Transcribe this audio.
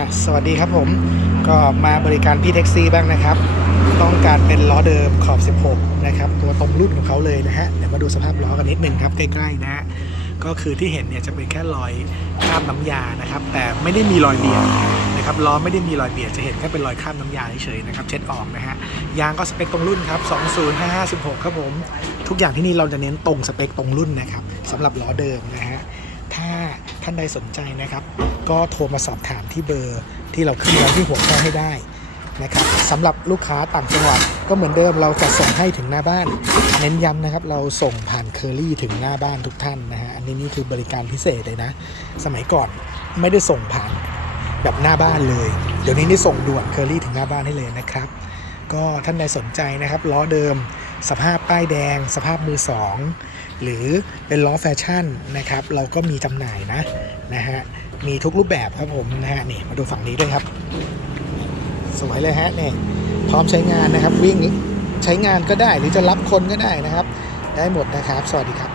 อะสวัสดีครับผมก็มาบริการพี่แท็กซี่บ้างนะครับ ต้องการเป็นล้อเดิมขอบ 16 นะครับ ตัวตรงรุ่นของเขาเลยนะฮะเดี๋ยวมาดูสภาพล้อกันนิดหนึ่งครับใกล้ๆนะฮะก็คือที่เห็นเนี่ยจะเป็นแค่รอยคราบน้ำยานะครับ แต่ไม่ได้มีรอยเบียดนะครับล้อไม่ได้มีรอยเบียดจะเห็นแค่เป็นรอยคราบน้ำยาเฉยๆนะครับเช็ดออกนะฮะยางก็สเปคตรงรุ่นครับ 20556 ครับผม ทุกอย่างที่นี่เราจะเน้นตรงสเปคตรงรุ่นนะครับสำหรับล้อเดิมนะฮะ ถ้าท่านใดสนใจนะครับ ก็โทรมาสอบถามที่เบอร์ที่เราขึ้นไว้ที่หัวข้อให้ได้นะครับสำหรับลูกค้าต่างจังหวัดก็เหมือนเดิมเราจะส่งให้ถึงหน้าบ้าน เน้นย้ำนะครับ เราส่งผ่านเคอรี่ถึงหน้าบ้านทุกท่านนะฮะอันนี้นี่คือบริการพิเศษเลยนะ สมัยก่อนไม่ได้ส่งผ่านแบบหน้าบ้านเลย เดี๋ยวนี้นี่ส่งด่วนเคอรี่ถึงหน้าบ้านให้เลยนะครับ ก็ท่านใดสนใจนะครับล้อเดิม สภาพป้ายแดง สภาพมือสองหรือเป็นล้อแฟชั่นนะครับ เราก็มีจำหน่ายนะนะฮะมีทุกรูปแบบครับผมนะฮะนี่มาดูฝั่งนี้ด้วยครับ สวยเลยฮะนี่พร้อมใช้งานนะครับวิ่งใช้งานก็ได้หรือจะรับคนก็ได้นะครับ ได้หมดนะครับ สวัสดีครับ